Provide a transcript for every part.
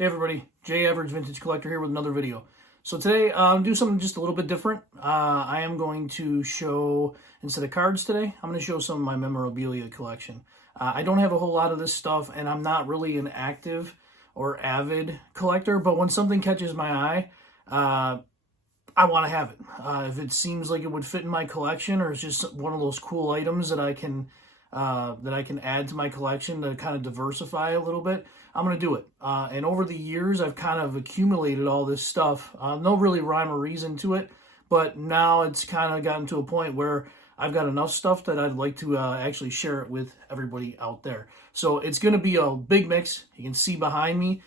Hey everybody, Jay Average Vintage Collector here with another video. So today I'm do something just a little bit different. I am going to show, instead of cards today, I'm going to show some of my memorabilia collection. I don't have a whole lot of this stuff, and I'm not really an active or avid collector, but when something catches my eye, I want to have it. If it seems like it would fit in my collection, or it's just one of those cool items that I can add to my collection to kind of diversify a little bit, I'm going to do it. And over the years, I've kind of accumulated all this stuff. No really rhyme or reason to it, but now it's kind of gotten to a point where I've got enough stuff that I'd like to actually share it with everybody out there. So it's going to be a big mix. You can see behind me,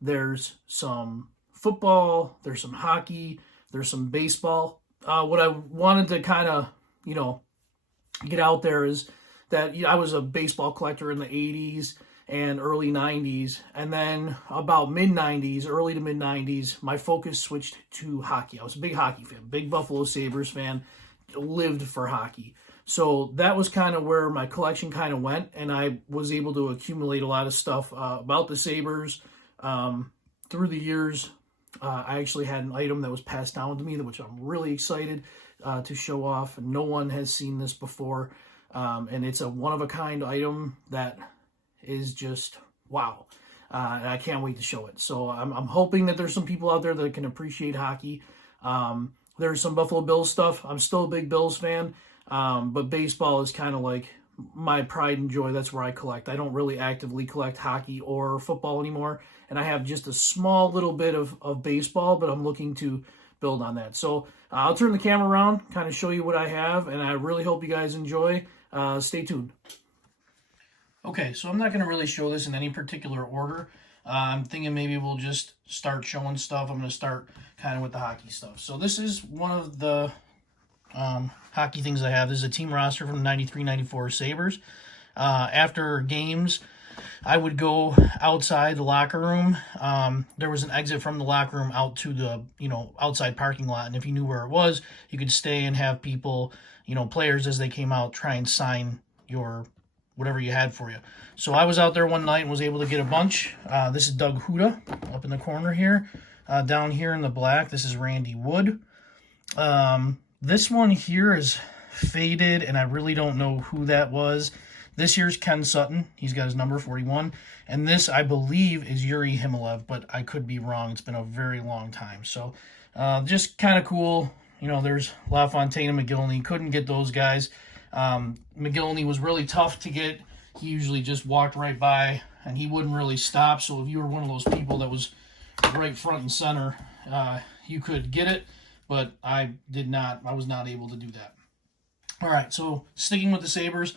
there's some football, there's some hockey, there's some baseball. What I wanted to kind of, get out there is that I was a baseball collector in the 80s and early 90s, and then about mid 90s, early to mid 90s, my focus switched to hockey. I was a big hockey fan, big Buffalo Sabres fan, lived for hockey. So that was kind of where my collection kind of went, and I was able to accumulate a lot of stuff about the Sabres through the years. I actually had an item that was passed down to me, which I'm really excited to show off. No one has seen this before, and it's a one-of-a-kind item that is just wow. And I can't wait to show it. So I'm hoping that there's some people out there that can appreciate hockey. There's some Buffalo Bills stuff. I'm still a big Bills fan, but baseball is kind of like my pride and joy. That's where I collect. I don't really actively collect hockey or football anymore, and I have just a small little bit of baseball, but I'm looking to build on that. So I'll turn the camera around, kind of show you what I have, and I really hope you guys enjoy. Stay tuned. Okay, so I'm not going to really show this in any particular order. I'm thinking maybe we'll just start showing stuff. I'm going to start kind of with the hockey stuff. So this is one of the hockey things I have. This is a team roster from the 93-94 Sabres. After games, I would go outside the locker room. There was an exit from the locker room out to the, outside parking lot. And if you knew where it was, you could stay and have people, players as they came out, try and sign your whatever you had for you. So I was out there one night and was able to get a bunch. This is Doug Huda up in the corner here. Down here in the black, this is Randy Wood. This one here is faded, and I really don't know who that was. This here's Ken Sutton. He's got his number 41. And this, I believe, is Yuri Himalev, but I could be wrong. It's been a very long time. So just kind of cool. There's LaFontaine and McGillney. Couldn't get those guys. McGillney was really tough to get. He usually just walked right by, and he wouldn't really stop. So if you were one of those people that was right front and center, you could get it, but I did not. I was not able to do that. All right, so sticking with the Sabres,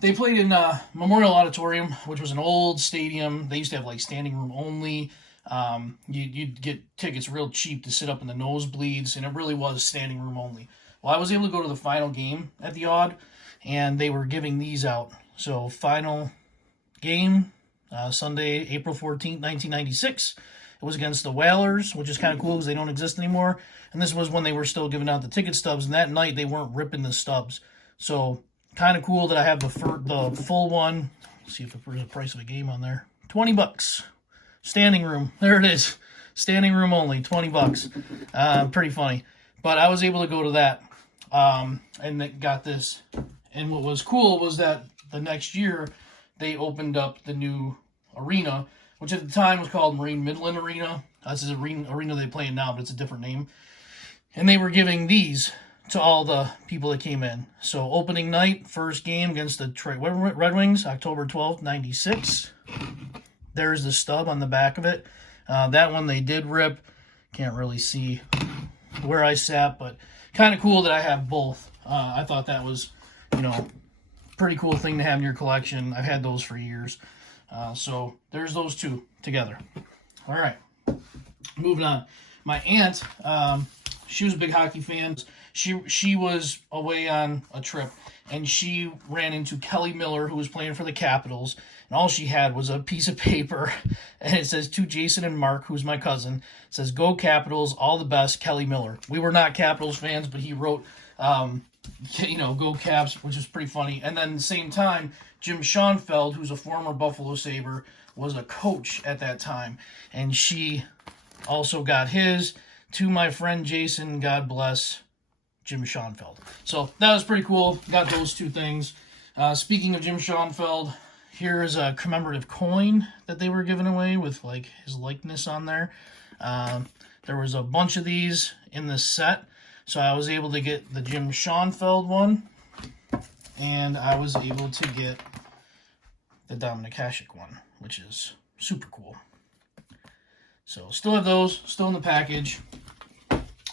they played in Memorial Auditorium, which was an old stadium. They used to have like standing room only. You'd get tickets real cheap to sit up in the nosebleeds, and it really was standing room only. Well, I was able to go to the final game at the Aud, and they were giving these out. So final game, Sunday, April 14th, 1996. It was against the Whalers, which is kind of cool because they don't exist anymore. And this was when they were still giving out the ticket stubs, and that night they weren't ripping the stubs. So kind of cool that I have the full one. Let's see if there's a price of a game on there. $20. Standing room. There it is. Standing room only, $20. Pretty funny. But I was able to go to that, and got this. And what was cool was that the next year they opened up the new arena, which at the time was called Marine Midland Arena. This is an arena they play in now, but it's a different name. And they were giving these to all the people that came in. So opening night, first game against the Detroit Red Wings, October 12th, 96. There's the stub on the back of it. That one they did rip. Can't really see where I sat, but kind of cool that I have both. I thought that was, pretty cool thing to have in your collection. I've had those for years. So there's those two together. All right, moving on. My aunt, she was a big hockey fan. She was away on a trip, and she ran into Kelly Miller, who was playing for the Capitals, and all she had was a piece of paper, and it says, to Jason and Mark, who's my cousin, it says, "Go Capitals, all the best, Kelly Miller." We were not Capitals fans, but he wrote, go Caps, which is pretty funny. And then at the same time, Jim Schoenfeld, who's a former Buffalo Sabre, was a coach at that time, and she also got his to my friend Jason, God bless, Jim Schoenfeld. So that was pretty cool. Got those two things. Speaking of Jim Schoenfeld, here is a commemorative coin that they were giving away with like his likeness on there. There was a bunch of these in this set, so I was able to get the Jim Schoenfeld one, and I was able to get the Dominic Hasek one, which is super cool. So still have those, still in the package.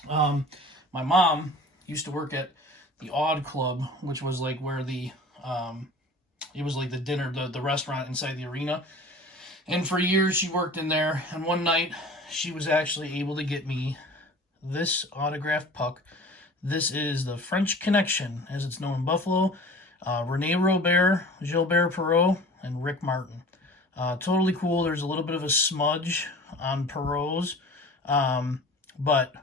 My mom used to work at the Odd Club, which was like where the it was like the dinner, the restaurant inside the arena. And for years she worked in there. And one night she was actually able to get me this autographed puck. This is the French Connection, as it's known in Buffalo. Rene Robert, Gilbert Perreault, and Rick Martin. Totally cool. There's a little bit of a smudge on Perreault's, but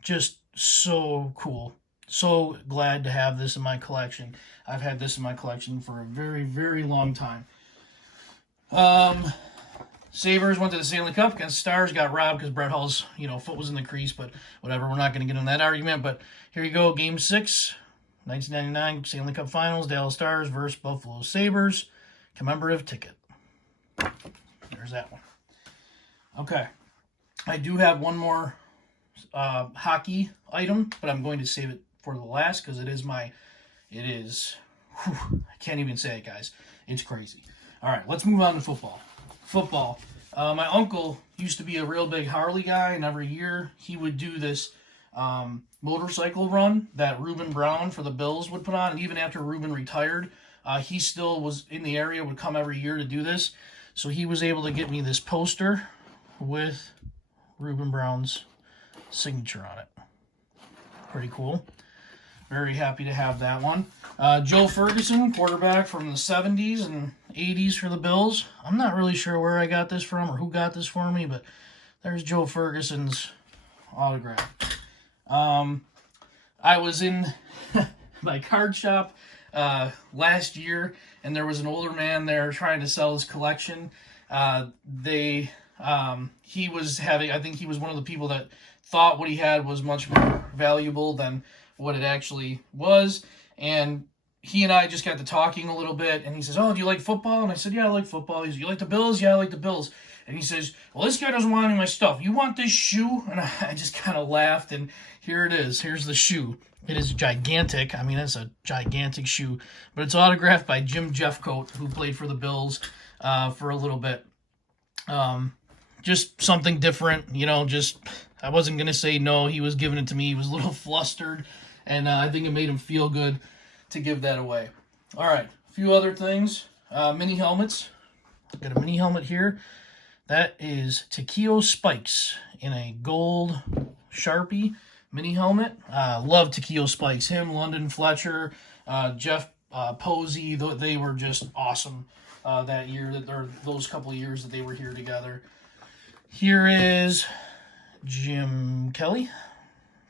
just so cool. So glad to have this in my collection. I've had this in my collection for a very, very long time. Sabres went to the Stanley Cup against Stars, got robbed because Brett Hull's, foot was in the crease, but whatever, we're not going to get in that argument. But here you go, Game 6, 1999 Stanley Cup Finals, Dallas Stars versus Buffalo Sabres, commemorative ticket. There's that one. Okay, I do have one more hockey item, but I'm going to save it for the last because I can't even say it, guys. It's crazy. All right, let's move on to football. My uncle used to be a real big Harley guy, and every year he would do this motorcycle run that Reuben Brown for the Bills would put on. And even after Reuben retired, he still was in the area, would come every year to do this. So he was able to get me this poster with Reuben Brown's signature on it. Pretty cool. Very happy to have that one. Joe Ferguson, quarterback from the 70s and 80s for the Bills. I'm not really sure where I got this from or who got this for me, but there's Joe Ferguson's autograph. I was in my card shop last year, and there was an older man there trying to sell his collection. He was having, I think he was one of the people that thought what he had was much more valuable than what it actually was. And he and I just got to talking a little bit, and he says, "Oh, do you like football?" And I said, "Yeah, I like football." He says, "You like the Bills?" "Yeah, I like the Bills." And he says, "Well, this guy doesn't want any of my stuff. You want this shoe?" And I just kind of laughed, and here it is. Here's the shoe. It is gigantic. I mean, it's a gigantic shoe, but it's autographed by Jim Jeffcoat, who played for the Bills for a little bit. Just something different, I wasn't going to say no. He was giving it to me. He was a little flustered, and I think it made him feel good to give that away. All right, a few other things. Mini helmets. Got a mini helmet here. That is Takeo Spikes in a gold Sharpie mini helmet. Love Takeo Spikes. Him, London Fletcher, Jeff Posey, they were just awesome that year, or those couple of years that they were here together. Here is Jim Kelly.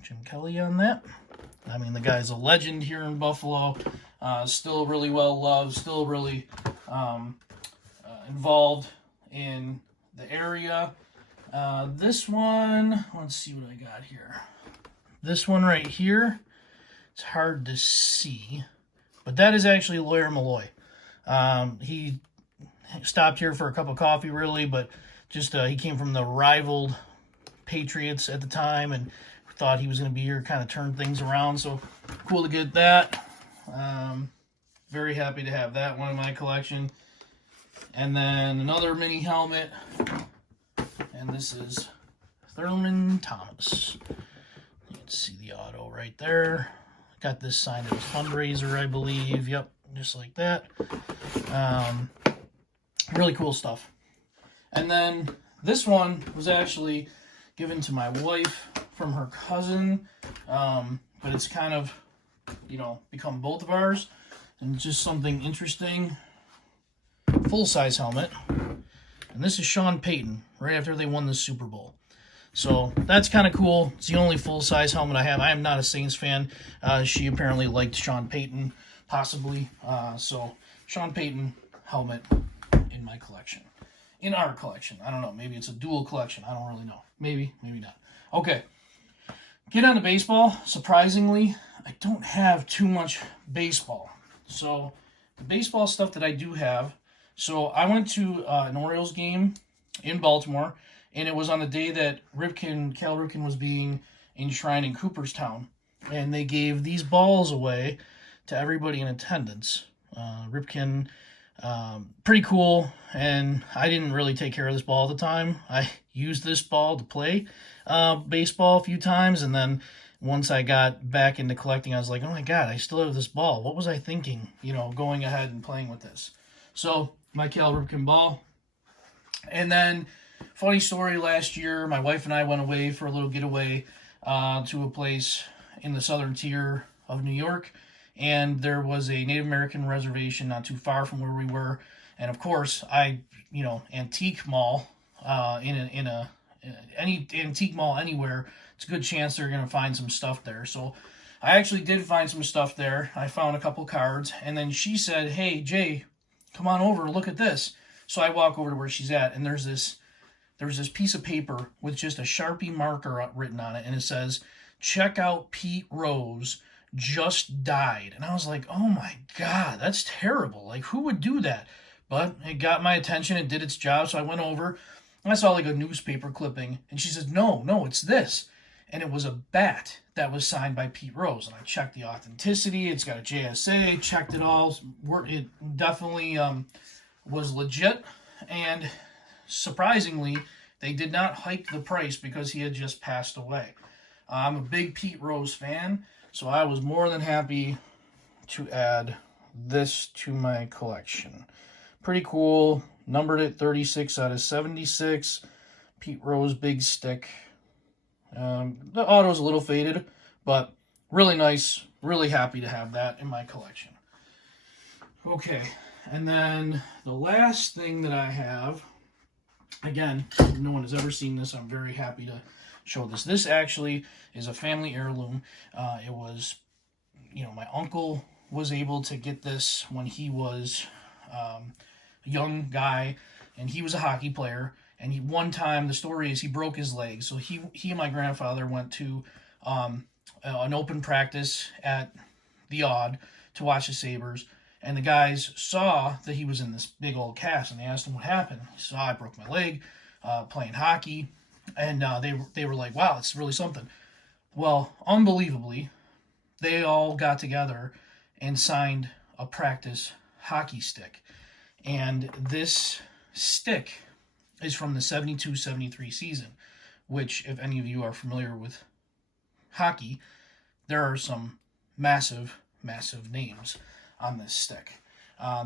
Jim Kelly on that. I mean, the guy's a legend here in Buffalo. Still really well loved. Still really involved in the area. This one, let's see what I got here. This one right here, it's hard to see, but that is actually Lawyer Malloy. He stopped here for a cup of coffee, really, but just he came from the rivaled Patriots at the time and thought he was going to be here, kind of turn things around. So cool to get that. Very happy to have that one in my collection. And then another mini helmet, and this is Thurman Thomas. You can see the auto right there. Got this signed at a fundraiser, I believe. Yep, just like that. Really cool stuff. And then this one was actually given to my wife from her cousin, but it's kind of, become both of ours, and just something interesting. Full-size helmet, and this is Sean Payton, right after they won the Super Bowl. So that's kind of cool. It's the only full-size helmet I have. I am not a Saints fan. She apparently liked Sean Payton, possibly. So Sean Payton helmet in my collection. in our collection. I don't know. Maybe it's a dual collection. I don't really know. Maybe, maybe not. Okay. Get on to baseball. Surprisingly, I don't have too much baseball. So the baseball stuff that I do have. So I went to an Orioles game in Baltimore, and it was on the day that Cal Ripken was being enshrined in Cooperstown, and they gave these balls away to everybody in attendance. Ripken, pretty cool, and I didn't really take care of this ball at the time. I used this ball to play baseball a few times, and then once I got back into collecting, I was like, oh my god, I still have this ball. What was I thinking, going ahead and playing with this? So, my Cal Ripken ball. And then, funny story, last year, my wife and I went away for a little getaway to a place in the southern tier of New York, and there was a Native American reservation not too far from where we were, and of course, antique mall, any antique mall anywhere, it's a good chance they're going to find some stuff there. So I actually did find some stuff there. I found a couple cards, and then she said, hey, Jay, come on over, look at this. So I walk over to where she's at, and there's this piece of paper with just a Sharpie marker written on it, and it says, check out Pete Rose, just died. And I was like, oh my god, that's terrible. Like, who would do that? But it got my attention, it did its job, so I went over, and I saw like a newspaper clipping, and she says, no, it's this. And it was a bat that was signed by Pete Rose. And I checked the authenticity. It's got a JSA, checked it all. It definitely was legit. And surprisingly, they did not hike the price because he had just passed away. I'm a big Pete Rose fan, so I was more than happy to add this to my collection. Pretty cool. Numbered at 36 out of 76. Pete Rose big stick. The auto's a little faded, but really nice. Really happy to have that in my collection. Okay, and then the last thing that I have, again, no one has ever seen this. I'm very happy to show this. This actually is a family heirloom. It was, my uncle was able to get this when he was a young guy, and he was a hockey player. And one time, the story is he broke his leg. So he and my grandfather went to an open practice at the Odd to watch the Sabres. And the guys saw that he was in this big old cast, and they asked him what happened. He said, I broke my leg playing hockey. And they were like, wow, it's really something. Well, unbelievably, they all got together and signed a practice hockey stick. And this stick is from the 72-73 season, which, if any of you are familiar with hockey, there are some massive, massive names on this stick.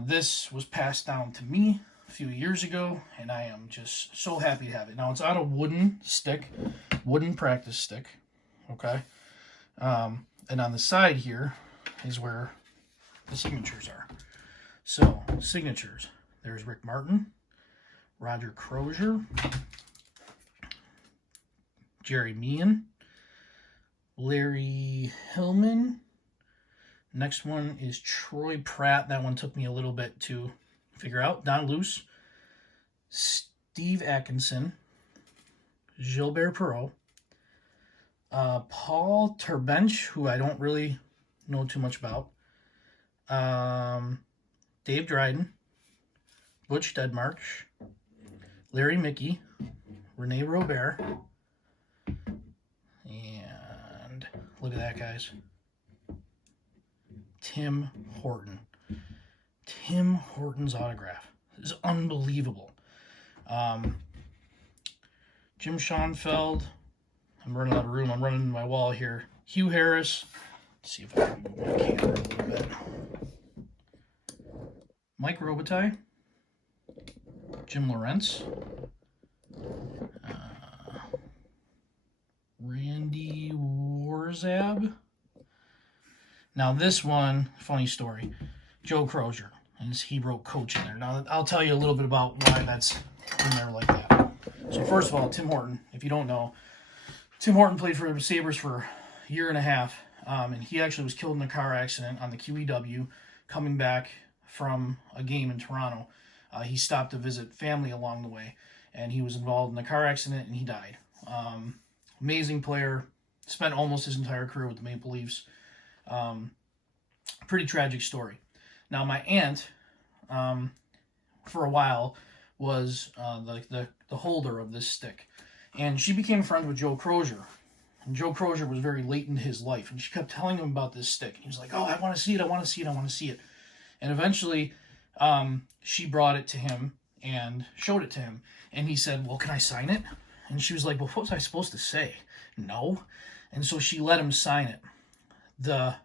This was passed down to me a few years ago, and I am just so happy to have it. Now, it's on a wooden stick, wooden practice stick, okay? And on the side here is where the signatures are. So, signatures. There's Rick Martin, Roger Crozier, Jerry Meehan, Larry Hillman. Next one is Troy Pratt. That one took me a little bit to figure out. Don Luce, Steve Atkinson, Gilbert Perreault, Paul Terbench, who I don't really know too much about, Dave Dryden, Butch Deadmarch, Larry Mickey, Rene Robert, and look at that, guys. Tim Horton. Tim Horton's autograph. This is unbelievable. Jim Schoenfeld. I'm running out of room. I'm running into my wall here. Hugh Harris. Let's see if I can move my camera a little bit. Mike Robitaille. Jim Lawrence. Randy Warzab. Now this one, funny story, Joe Crozier, and he wrote coach in there. Now I'll tell you a little bit about why that's in there like that. So first of all, Tim Horton, if you don't know, Tim Horton played for the Sabres for a year and a half, and he actually was killed in a car accident on the QEW coming back from a game in Toronto. He stopped to visit family along the way, and he was involved in a car accident, and he died. Amazing player, spent almost his entire career with the Maple Leafs. Pretty tragic story. Now, my aunt, for a while, was the holder of this stick, and she became friends with Joe Crozier. And Joe Crozier was very late in his life, and she kept telling him about this stick. He was like, "Oh, I want to see it, I want to see it, I want to see it." And eventually, she brought it to him and showed it to him. And he said, "Well, can I sign it?" And she was like, "Well, what was I supposed to say? No." And so she let him sign it. The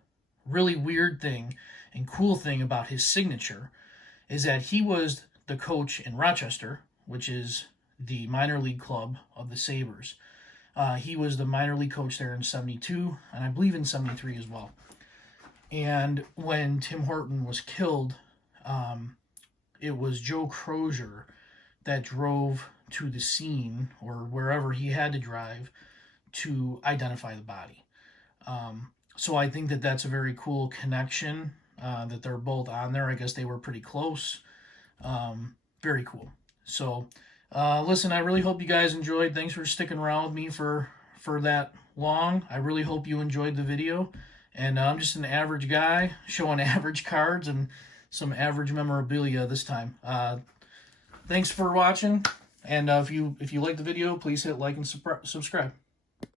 really weird thing and cool thing about his signature is that he was the coach in Rochester, which is the minor league club of the Sabres. He was the minor league coach there in 72, and I believe in 73 as well. And when Tim Horton was killed, it was Joe Crozier that drove to the scene, or wherever he had to drive, to identify the body. So I think that that's a very cool connection, that they're both on there. I guess they were pretty close. Very cool. So, listen, I really hope you guys enjoyed. Thanks for sticking around with me for that long. I really hope you enjoyed the video. And I'm just an average guy showing average cards and some average memorabilia this time. Thanks for watching. And if you like the video, please hit like and subscribe.